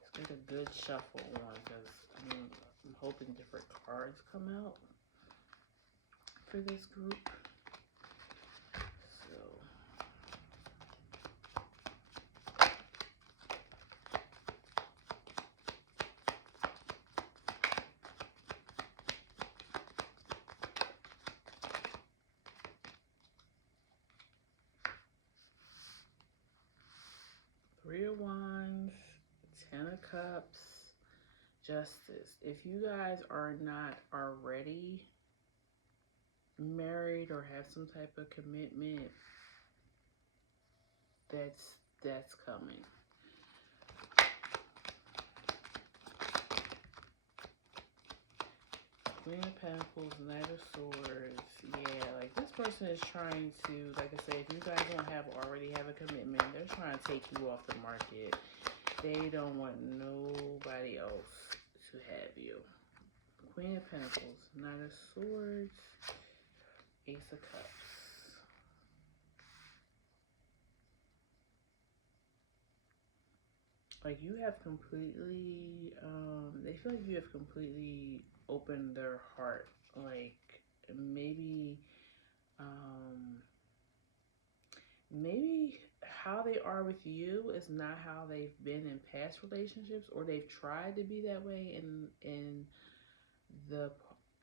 Let's get a good shuffle on, because I'm hoping different cards come out for this group. So 3 of Wands, 10 of Cups, Justice. If you guys are not already married or have some type of commitment, that's coming. Queen of Pentacles, Knight of Swords. Yeah, like this person is trying to, like I say, if you guys don't already have a commitment, they're trying to take you off the market. They don't want nobody else to have you. Queen of Pentacles, Knight of Swords, Ace of Cups. Like you have completely, they feel like you have completely opened their heart. Like maybe, maybe how they are with you is not how they've been in past relationships, or they've tried to be that way, and the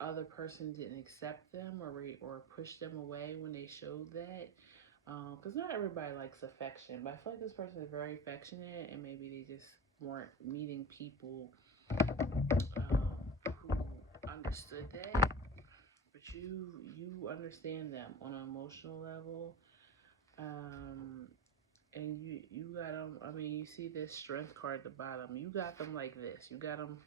other person didn't accept them, or push them away when they showed that. Because not everybody likes affection, but I feel like this person is very affectionate, and maybe they just weren't meeting people who understood that. But you understand them on an emotional level, and you got them. I mean, you see this Strength card at the bottom. You got them like this. You got them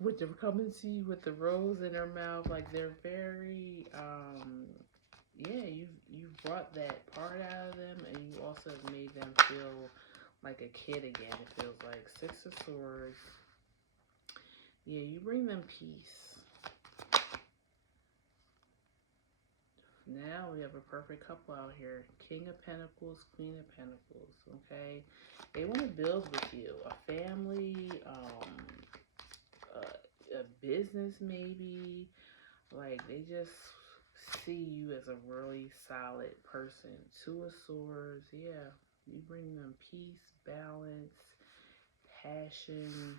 with the come see with the rose in their mouth. Like they're very yeah, you've brought that part out of them, and you also have made them feel like a kid again. It feels like Six of Swords. Yeah, you bring them peace. Now we have a perfect couple out here. King of Pentacles, Queen of Pentacles. Okay, they want to build with you a family, a business maybe. Like they just see you as a really solid person. Two of Swords, yeah. You bring them peace, balance, passion,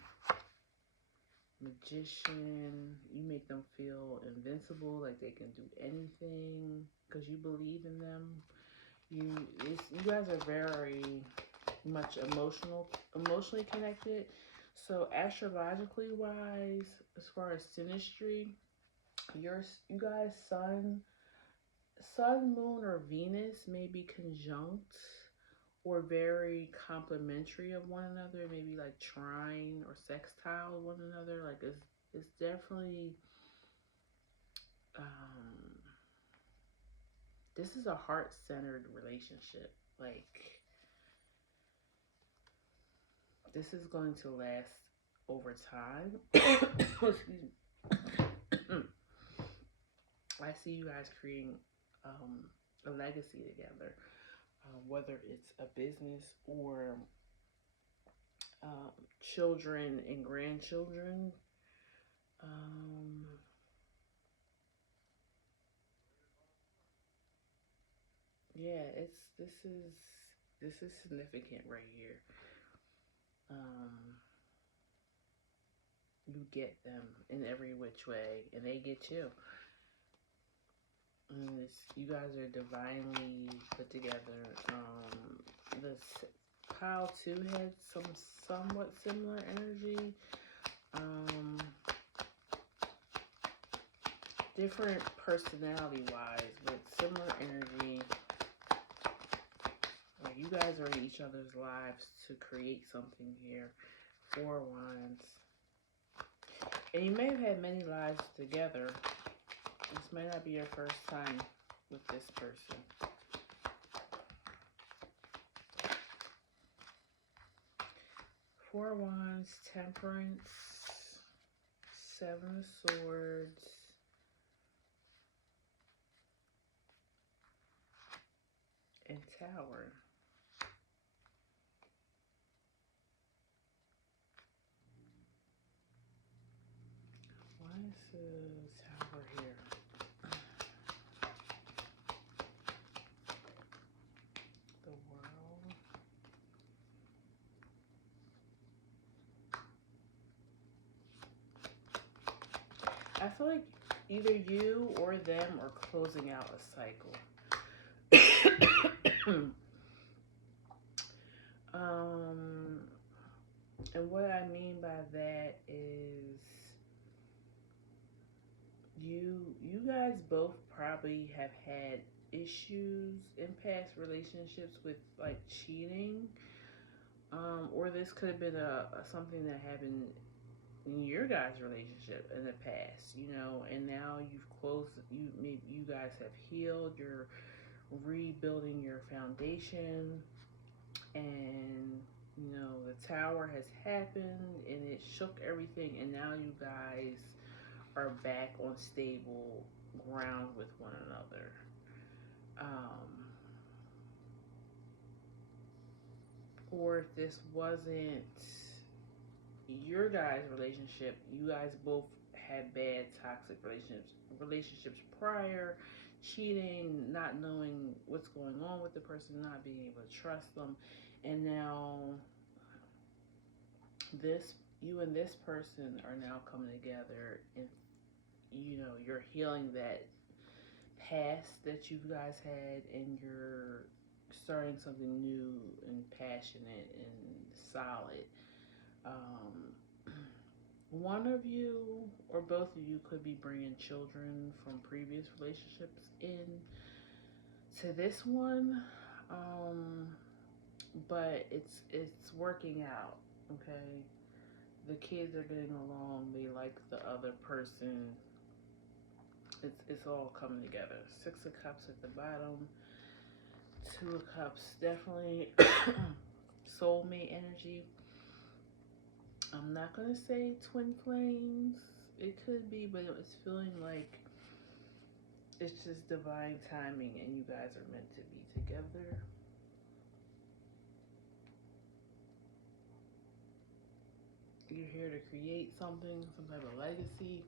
magician. You make them feel invincible, like they can do anything because you believe in them. You guys are very much emotionally connected. So astrologically wise, as far as synastry, you guys sun, moon, or Venus may be conjunct or very complementary of one another, maybe like trine or sextile one another. Like it's definitely um, this is a heart-centered relationship. Like this is going to last over time. Excuse me. I see you guys creating a legacy together, whether it's a business or children and grandchildren. Um, yeah, this is significant right here. Um, you get them in every which way, and they get you. And you guys are divinely put together. This pile two had some somewhat similar energy. Um, Different personality wise, but similar energy. Like you guys are in each other's lives to create something here. Four Wands. And you may have had many lives together. This may not be your first time with this person. Four Wands, Temperance, Seven of Swords, and Tower. Why is the Tower here? The World. I feel like either you or them are closing out a cycle. And what I mean by that is you guys both probably have had issues in past relationships with like cheating. Or this could have been a something that happened in your guys' relationship in the past, and now you've closed. You guys have healed. You're rebuilding your foundation, and the tower has happened, and it shook everything, and now you guys are back on stable ground with one another. Or if this wasn't your guys' relationship, you guys both had bad toxic relationships prior, cheating, not knowing what's going on with the person, not being able to trust them, and now this you and this person are now coming together, and you're healing that past that you guys had, and you're starting something new and passionate and solid. One of you or both of you could be bringing children from previous relationships in to this one, but it's working out. Okay, the kids are getting along. They like the other person. It's all coming together. Six of Cups at the bottom. Two of Cups, definitely soulmate energy. I'm not gonna say twin flames. It could be, but it's feeling like it's just divine timing, and you guys are meant to be together. You're here to create something, some type of legacy.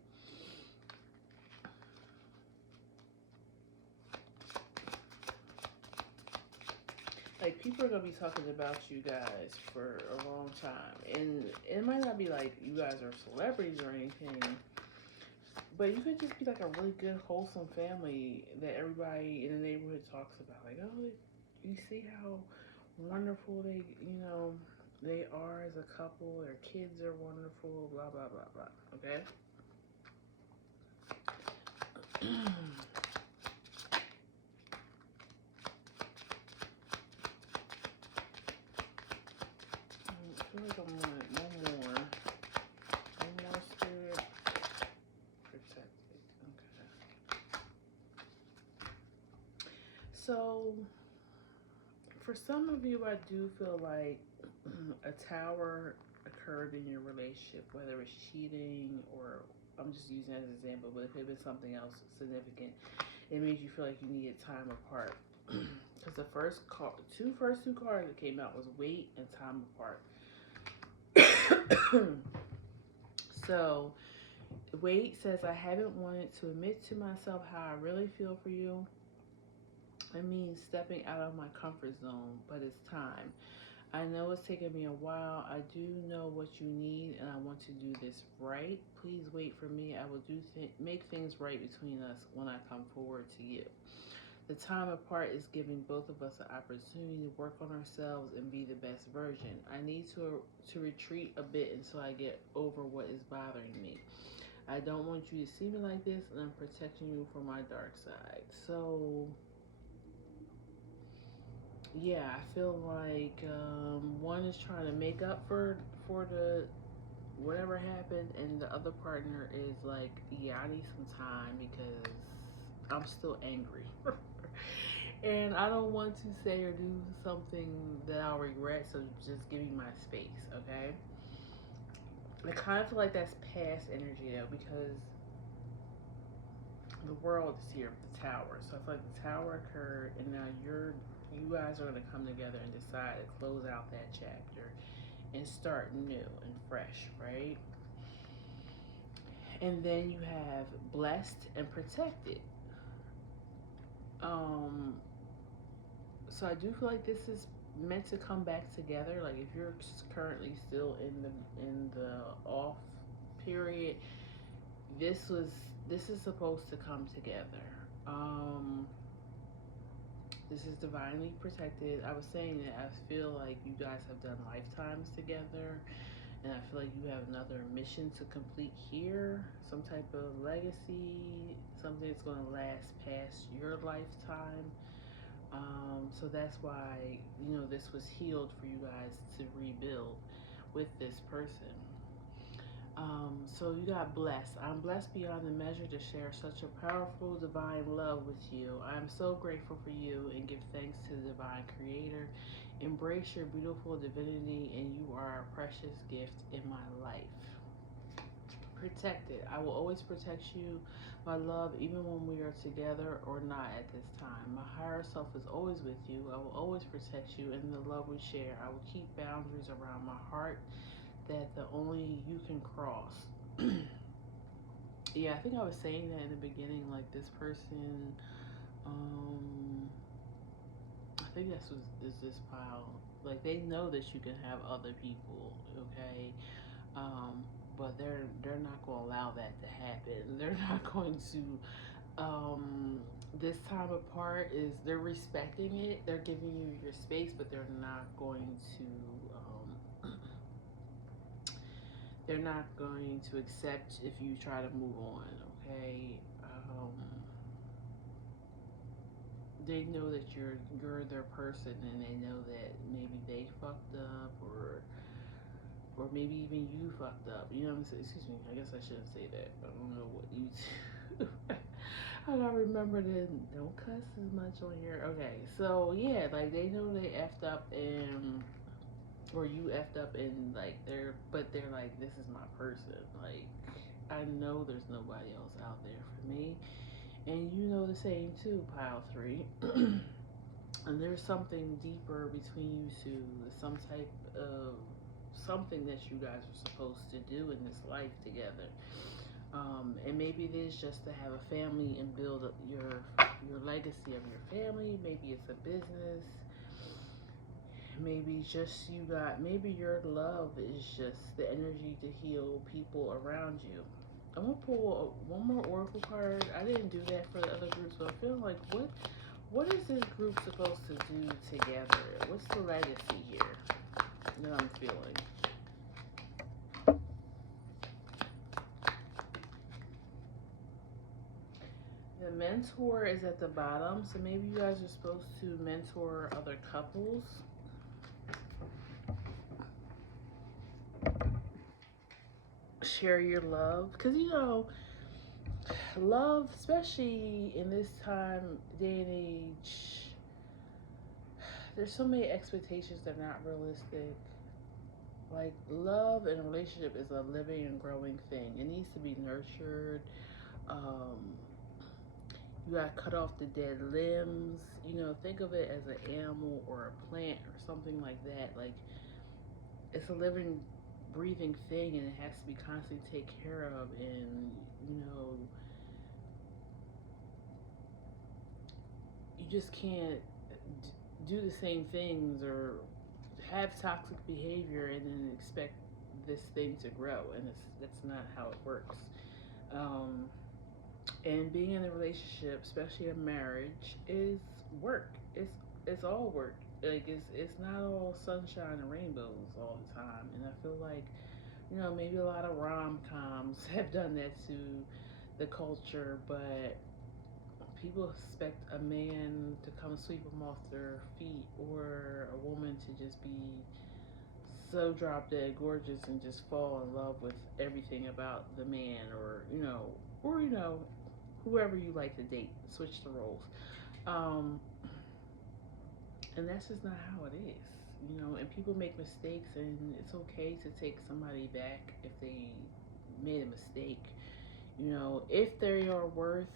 like people are gonna be talking about you guys for a long time, and it might not be like you guys are celebrities or anything, but you could just be like a really good, wholesome family that everybody in the neighborhood talks about. Like, oh, you see how wonderful they are as a couple. Their kids are wonderful. Blah blah blah blah. Okay. I feel like I want one more spirit protected. Okay. So for some of you, I do feel like a tower occurred in your relationship, whether it's cheating or I'm just using it as an example, but it could have been something else significant. It made you feel like you needed time apart. Because the first two cards that came out was wait and time apart. So wait says I haven't wanted to admit to myself how I really feel for you. It means stepping out of my comfort zone, but it's time. I know it's taken me a while. I do know what you need, and I want to do this right. Please wait for me. I will make things right between us when I come forward to you. The time apart is giving both of us an opportunity to work on ourselves and be the best version. I need to retreat a bit until I get over what is bothering me. I don't want you to see me like this, and I'm protecting you from my dark side. So yeah, I feel like one is trying to make up for the whatever happened, and the other partner is like, yeah, I need some time because I'm still angry. And I don't want to say or do something that I'll regret, so just give me my space, okay? I kind of feel like that's past energy though, because the world is here with the tower. So I feel like the tower occurred, and now you guys are going to come together and decide to close out that chapter and start new and fresh, right? And then you have blessed and protected. So I do feel like this is meant to come back together. Like if you're currently still in the off period, this is supposed to come together. This is divinely protected. I was saying that I feel like you guys have done lifetimes together, and I feel like you have another mission to complete here, some type of legacy, something that's going to last past your lifetime. So that's why, this was healed for you guys to rebuild with this person. So you got blessed. I'm blessed beyond the measure to share such a powerful divine love with you. I'm so grateful for you and give thanks to the divine creator. Embrace your beautiful divinity, and you are a precious gift in my life. Protected. I will always protect you, my love, even when we are together or not at this time. My higher self is always with you. I will always protect you in the love we share. I will keep boundaries around my heart that the only you can cross. Yeah, I think I was saying that in the beginning, like this person, I think that's what is this pile. Like they know that you can have other people, okay? But they're not going to allow that to happen. They're not going to. This time apart is they're respecting it. They're giving you your space, but they're not going to. They're not going to accept if you try to move on. Okay. They know that you're their person, and they know that maybe they fucked up, or maybe even you fucked up. You know what I'm saying? Excuse me. I guess I shouldn't say that. I don't know what you do. I gotta remember to don't cuss as much on here. Okay, so yeah, like they know they effed up, and or you effed up, and like they're like, this is my person. Like I know there's nobody else out there for me, and you know the same too, pile 3. And there's something deeper between you two, some type of something that you guys are supposed to do in this life together. And maybe it is just to have a family and build up your legacy of your family. Maybe it's a business. Maybe just you got, maybe your love is just the energy to heal people around you. I'm gonna pull one more oracle card. I didn't do that for the other groups, but I feel like what is this group supposed to do together? What's the legacy here that I'm feeling? The mentor is at the bottom, so maybe you guys are supposed to mentor other couples. Share your love, because you know, love, especially in this time, day and age, there's so many expectations that are not realistic. Like, love and a relationship is a living and growing thing. It needs to be nurtured. Um, you gotta cut off the dead limbs. You know, think of it as an animal or a plant or something like that. Like, it's a living, breathing thing, and it has to be constantly taken care of. And you know, you just can't do the same things or have toxic behavior and then expect this thing to grow, and that's not how it works. um, and being in a relationship, especially a marriage, is work. It's all work. Like, it's not all sunshine and rainbows all the time. And I feel like, you know, maybe a lot of rom-coms have done that to the culture, but people expect a man to come sweep them off their feet, or a woman to just be so drop dead gorgeous and just fall in love with everything about the man, or you know, whoever you like to date. Switch the roles. Um, and that's just not how it is. You know, and people make mistakes, and it's okay to take somebody back if they made a mistake. You know, if they are worth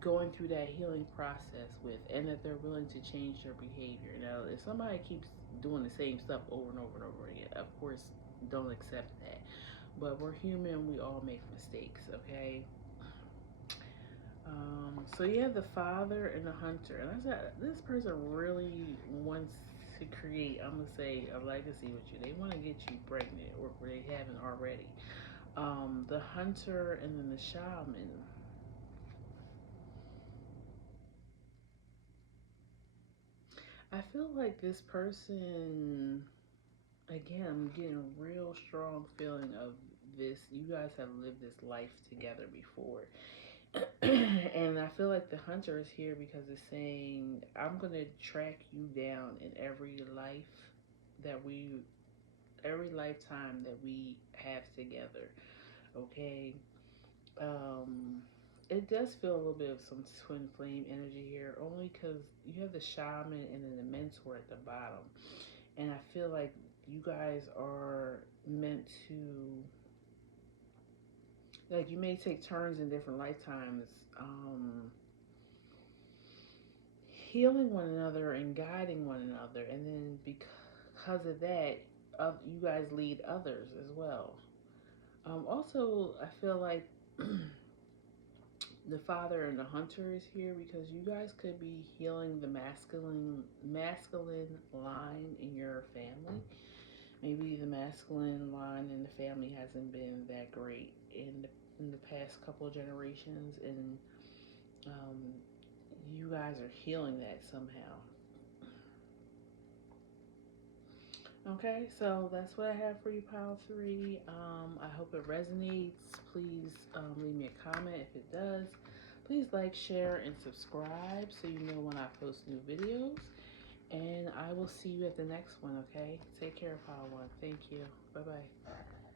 going through that healing process with, and that they're willing to change their behavior. Now, if somebody keeps doing the same stuff over and over and over again, of course, don't accept that. But we're human, we all make mistakes, okay? So you have the father and the hunter, and I said this person really wants to create, I'm gonna say, a legacy with you. They want to get you pregnant, or they haven't already. The hunter and then the shaman. I feel like this person, again, I'm getting a real strong feeling of this. You guys have lived this life together before. And I feel like the hunter is here because it's saying, I'm going to track you down in that we, every lifetime that we have together. Okay. Um, it does feel a little bit of some twin flame energy here, only because you have the shaman and then the mentor at the bottom. And I feel like you guys are meant to, like, you may take turns in different lifetimes, healing one another and guiding one another. And then because of that, you guys lead others as well. Also, I feel like the father and the hunter is here because you guys could be healing the masculine line in your family. Maybe the masculine line in the family hasn't been that great in the past couple of generations, and um, you guys are healing that somehow. Okay, so that's what I have for you, pile three. I hope it resonates. Please leave me a comment if it does. Please like, share, and subscribe so you know when I post new videos. And I will see you at the next one, okay? Take care, pile one. Thank you. Bye-bye.